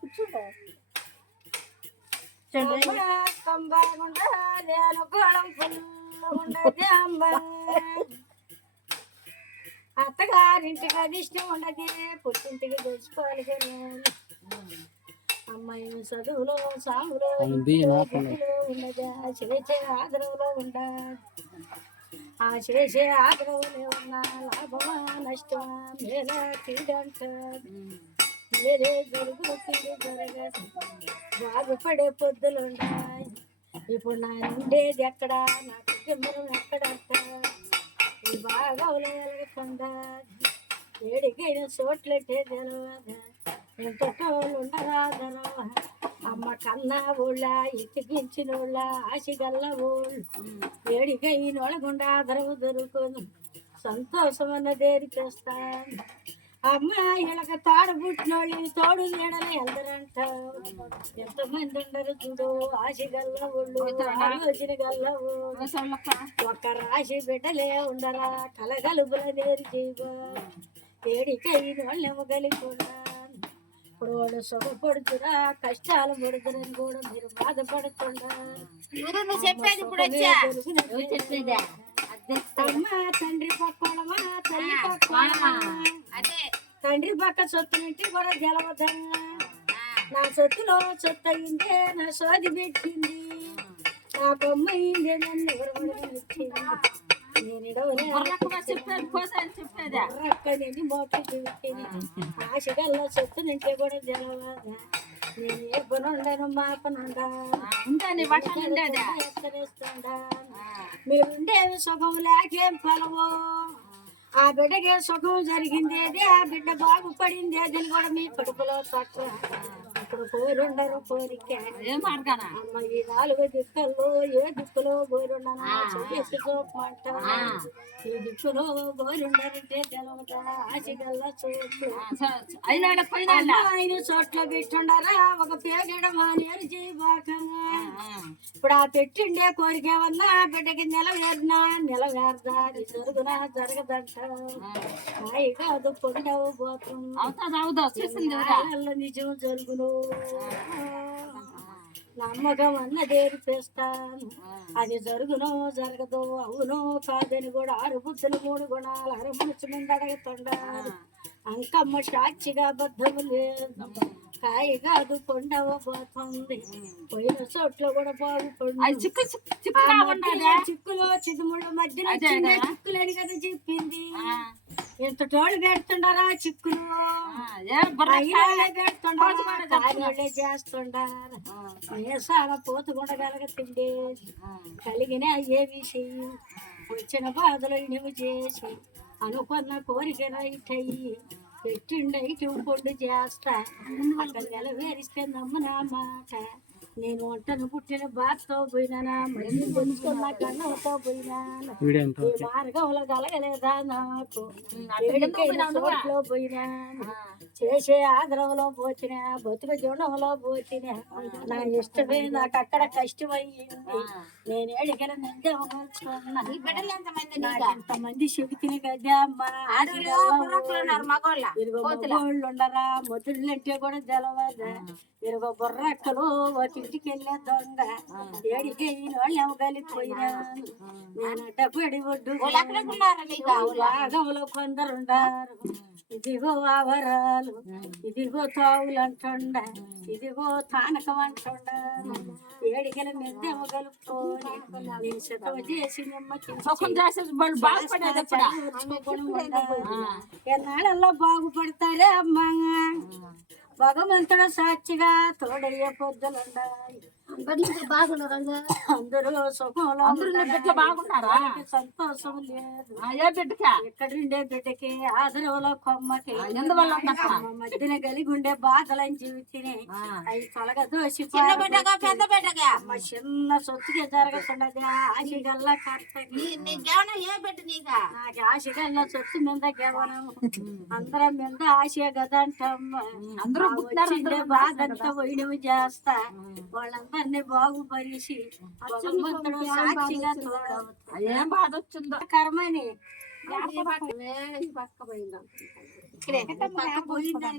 కూర్చుంటా అత్తగారింటికి అది ఇష్టం ఉండదు, పుట్టింటికి తెచ్చుకోవాలి కదా. అమ్మాయి చదువులో సాగులో ఉండదా, చేసే ఆదరవులో ఉండదు. ఆ చేసే ఆదరవులే ఉన్నా లాభమా నష్టమా మేలా కీడంటాడు. వేరే జరుగు తిరిగి జరగదు, బాగుపడే పొద్దులున్నాయి. ఇప్పుడు నా ఉండేది ఎక్కడ, నాకు గిమ్మరం ఎక్కడంట. ఈ బాగా వెలగకుండా వేడికైన చోట్లెట్టే తెలవద, ఎంతటోళ్ళు ఉండరా తెలవ. అమ్మ కన్నా ఊళ్ళ ఎత్తికించిన ఊళ్ళ ఆశగల్ల ఊళ్ళు వేడికైన ఒళగుండా ధరవు దొరుకును. సంతోషం అన్నదేరి చేస్తాను. అమ్మాయిలకు తాడు పుట్టినోళ్ళు తోడు నీడలు ఎల్దరంటావు. ఎంతమంది ఉండరు చూడు ఆశగల్ల ఊళ్ళు, ఆలోచన గల్ల ఊళ్ళు. ఒక్క రాశి బిడ్డలే ఉండరా కలగలుపుల దేరి చేయబో. వేడికైన వాళ్ళేమో కలిపి ఇప్పుడు వాడు సుఖపడుతురా కష్టాలు పడుతురని కూడా మీరు బాధపడుతున్నారు. తండ్రి పక్కనమా తల్లి పక్కనమా, తండ్రి పక్క సొత్తునంటే కూడా గెలవదన్నా. నా సొత్తులో సొత్తు అయిందే నా సోది పెట్టింది, నా బొమ్మ అయిందే నన్ను ఎవరిచ్చింది. ఆశగల్ల సొత్తునంటే కూడా గెలవదా. నేను ఏ పనుండను మా పనుండా ఎక్కరేస్తుండా. మీరుండేవి సుఖం లేకేం ఫలమో, ఆ బిడ్డకే సుఖం జరిగిందేది, ఆ బిడ్డ బాగుపడింది అని కూడా మీ కడుపులో తక్కువ. ఇప్పుడు కోరుండరు కోరిక అమ్మ ఈ 4 దిక్కుల్లో ఏ దిక్కులో గోరుండనా చూసి చూపమంట. ఈ దిక్కులో గోరుండరంటే తెలవట ఆశగల్ల చోట్లు ఆయన చోట్ల పెట్టుండరా ఒక పేగడ మానేరు చేయబాకన్నా. ఇప్పుడు ఆ పెట్టిండే కోరికేమన్నా బిడ్డకి నెలవేరదా జరుగునా జరగదంట. హాయి కాదు పొండవు పోతాం నిజం జరుగును. నమ్మకం అన్నదేరి చేస్తాను, అది జరుగునో జరగదో అవునో కాదని కూడా 6 బుద్ధులు 3 గుణాలు అరమనుచు ముందు అడగతుండారు. అంకమ్మ సాక్షిగా బద్దము లేదు, కాయ కాదు కొండవ పోతుంది. పోయిన చోట్ల కూడా బాగుపడు చిక్కులో చిదుముళ్ళ మధ్యన చిక్కులేని కదా చెప్పింది. ఎంత తోడు పెడుతుండారా చిక్కులు పెడుతుండే చేస్తుండారు. ఏసాల పోతు కూడా కలగతిండే కలిగిన ఏ విషయం వచ్చిన బాధలు నువ్వు చేసి అనుకున్న కోరిక రైటయ్యి పెట్టిండైటి పొండు చేస్తా. అక్కడ నెలవేరిస్తే నమ్మునా మాట. నేను వంటను పుట్టిన బాధతో పోయినా మళ్ళీ తెలుసుకున్న కన్నతో పోయినా ఈ మార్గంలో కలగలేదా నాకు. చోట్లో పోయినా చేసే ఆగ్రహంలో పోతినా బతుక జూడంలో పోతినా నా ఇష్టమే నాకు అక్కడ కష్టమయ్యింది. నేను ఏడికల నిందేమనుకున్నా ఎంతమంది చెబుతుంది కదా అమ్మా. మగోళ్ళు ఉండరా మొదలంటే కూడా తెలవదా. ఇరుగో బుర్రక్కలు ఇంటికి వెళ్ళే దొంగ ఏడికి వాళ్ళు కలిపోయినా నేను అడ్డపడి ఒడ్డు లాగంలో కొందరుండారు. ఇదిగో ఆవరాలు ఇదిగో తావులు అంటుండ ఇదిగో తానకం అంటుండ. ఏడికల మెద్దెమ కలుపుకొని నేను శతం చేసి ఎన్నాళ్ళల్లో బాగుపడతారే అమ్మా. భగవంతుడు సాక్షిగా తోడయ్యే పొద్దులున్నాయి. అందరూ సుఖంలో బాగున్నారా, సంతోషం లేదు. ఎక్కడుండే బిడ్డకి ఆదరవులో కొమ్మకి మధ్యన కలిగి ఉండే బాధలని జీవితనే అవి తొలగ దోషి పెద్ద బిడ్డగా చిన్న సొత్తుగా జరగకుండా ఆశగల్ల కర్తకి నాకు ఆశగల్ల సొత్తు మీద గెవనం అందరం మీద ఆశ కదంటమ్మ. వచ్చిండే బాధ అంతా పోయినవి చేస్తా వాళ్ళందరినీ బాగుపరిచి భగవంతుడు సాక్షిగా తోడవుతాడు. ఏం బాధ వచ్చిందో కర్మని పక్క పోయిందా. ఇక్కడే పోయిందని